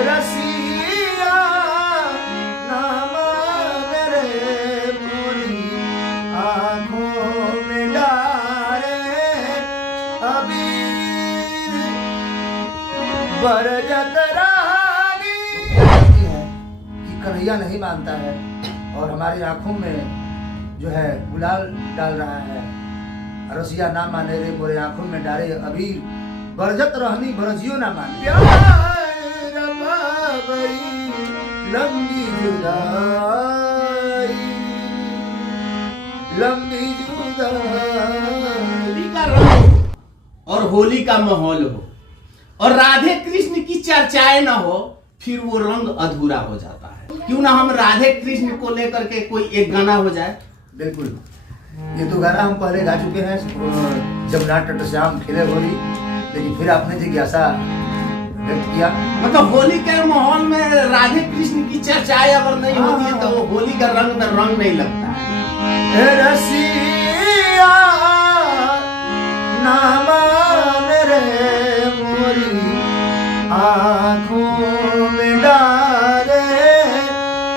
रसिया ना मान रे मोरी आँखों में डारे अबीर बरजत रानी है कि कन्हैया नहीं मानता है और हमारी आंखों में जो है गुलाल डाल रहा है। रसिया ना माने रे मोरे आंखों में डाले अबीर बरजत रहनी बरजियो ना माने। प्यार बाबरी लंबी जुदाई लंबी जुदाई का रंग और होली का माहौल हो और राधे कृष्ण की चर्चाएं ना हो फिर वो रंग अधूरा हो जाता है। क्यों ना हम राधे कृष्ण को लेकर के कोई एक गाना हो जाए। बिल्कुल, ये तो गाना हम पहले गा चुके हैं जब नाटक श्याम खेले होली, लेकिन फिर आपने जिज्ञासा व्यक्त किया। मतलब होली के माहौल में राधे कृष्ण की चर्चाएं अगर नहीं होती है तो वो होली का रंग में रंग नहीं लगता है। रसिया ना मान रे मोरी आँखों में डाले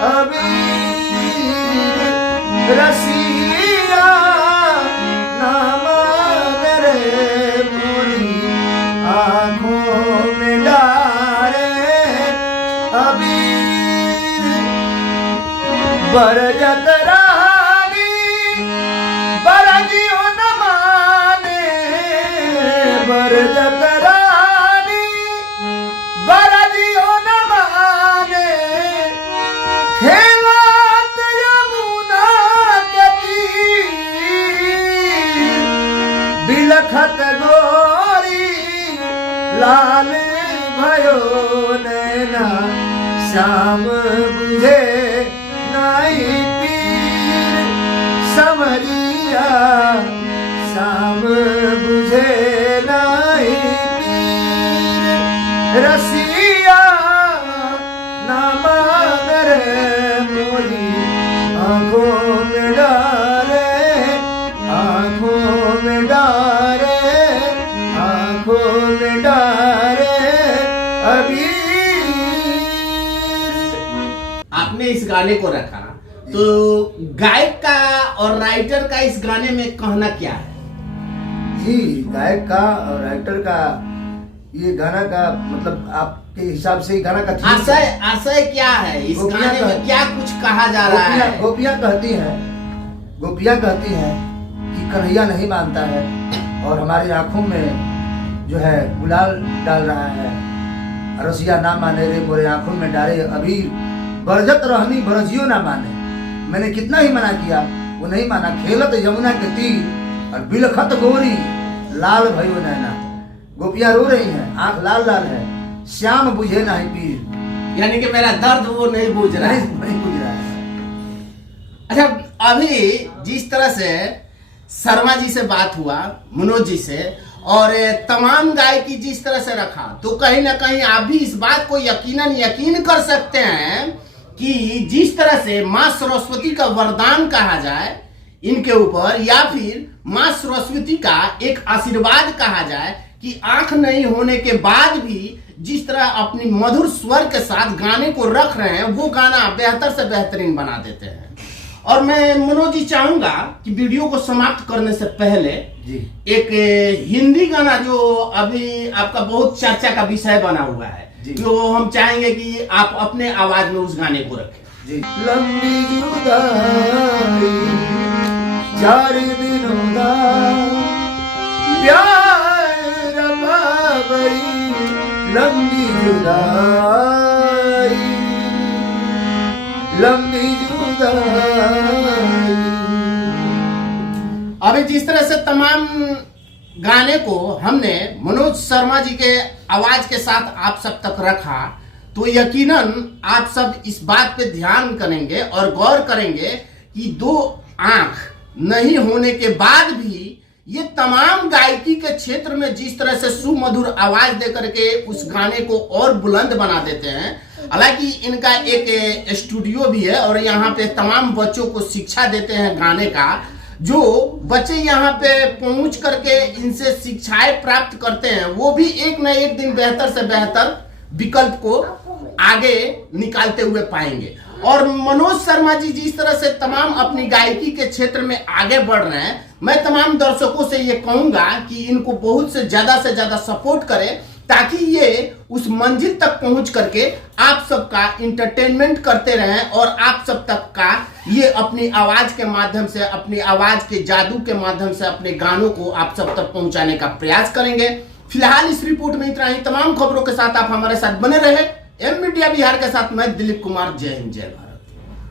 अबीर रसिया ना मान रे मोरी आँखों में डाले अबीर बरजत रानी बरजियो न माने बरजत रानी बरजियो न माने खेलात यमुना के तीर बिलखत गोरी लाल भयो नैना श्याम बुझे नहीं पीर समरिया श्याम बुझे नहीं पीर रसिया ना मान रे मोरी आँखों में डारे आँखों में डारे आँखों में डारे अभी। आपने इस गाने को रखा तो गायक का और राइटर का इस गाने में कहना क्या है? जी, गायक का और राइटर का ये गाना का मतलब आपके हिसाब से गाना का आशय क्या है इस गाने में, क्या कुछ कहा जा रहा है? गोपियां कहती हैं कि कन्हैया नहीं मानता है और हमारी आंखों में जो है गुलाल डाल रहा है। रसिया ना माने रे मोरे आंखों में डाले अबीर बरजत रहनी बरजियो ना माने। मैंने कितना ही मना किया वो नहीं माना। खेलत यमुना के तीर और बिलखत गोरी लाल भयो नैना। गोपियां रो रही हैं, आंख लाल लाल है, श्याम बुझे नहीं पीर, यानी कि मेरा दर्द वो नहीं बुझ रहा है। नहीं बुझ रहा है। अच्छा, अभी जिस तरह से शर्मा जी से बात हुआ, मनोज जी से, और तमाम गायकी जिस तरह से रखा, तो कहीं ना कहीं आप भी इस बात को यकीन कर सकते हैं कि जिस तरह से माँ सरस्वती का वरदान कहा जाए इनके ऊपर, या फिर माँ सरस्वती का एक आशीर्वाद कहा जाए कि आंख नहीं होने के बाद भी जिस तरह अपनी मधुर स्वर के साथ गाने को रख रहे हैं, वो गाना बेहतर से बेहतरीन बना देते हैं। और मैं मनोज जी चाहूंगा कि वीडियो को समाप्त करने से पहले जी एक हिंदी गाना जो अभी आपका बहुत चर्चा का विषय बना हुआ है, जो हम चाहेंगे कि आप अपने आवाज में उस गाने को रखें। जी। लंबी जुदाई 4 दिनों दा प्यार बाबरी लंबी जुदाई लंबी जुदाई। अभी जिस तरह से तमाम गाने को हमने मनोज शर्मा जी के आवाज के साथ आप सब तक रखा, तो यकीनन आप सब इस बात पे ध्यान करेंगे और गौर करेंगे कि 2 आंख नहीं होने के बाद भी ये तमाम गायकी के क्षेत्र में जिस तरह से सुमधुर आवाज देकर के उस गाने को और बुलंद बना देते हैं। हालांकि इनका एक स्टूडियो भी है और यहाँ पे तमाम बच्चों को शिक्षा देते हैं गाने का। जो बच्चे यहाँ पे पहुंच करके इनसे शिक्षाएं प्राप्त करते हैं, वो भी एक न एक दिन बेहतर से बेहतर विकल्प को आगे निकालते हुए पाएंगे। और मनोज शर्मा जी जिस तरह से तमाम अपनी गायकी के क्षेत्र में आगे बढ़ रहे हैं, मैं तमाम दर्शकों से ये कहूंगा कि इनको बहुत से ज्यादा सपोर्ट करें, ताकि ये उस मंजिल तक पहुंच करके आप सबका इंटरटेनमेंट करते रहें और आप सब तक का ये अपनी आवाज के माध्यम से, अपनी आवाज के जादू के माध्यम से अपने गानों को आप सब तक पहुंचाने का प्रयास करेंगे। फिलहाल इस रिपोर्ट में इतना ही। तमाम खबरों के साथ आप हमारे साथ बने रहे। एम मीडिया बिहार के साथ मैं दिलीप कुमार। जय हिंद, जय भारत।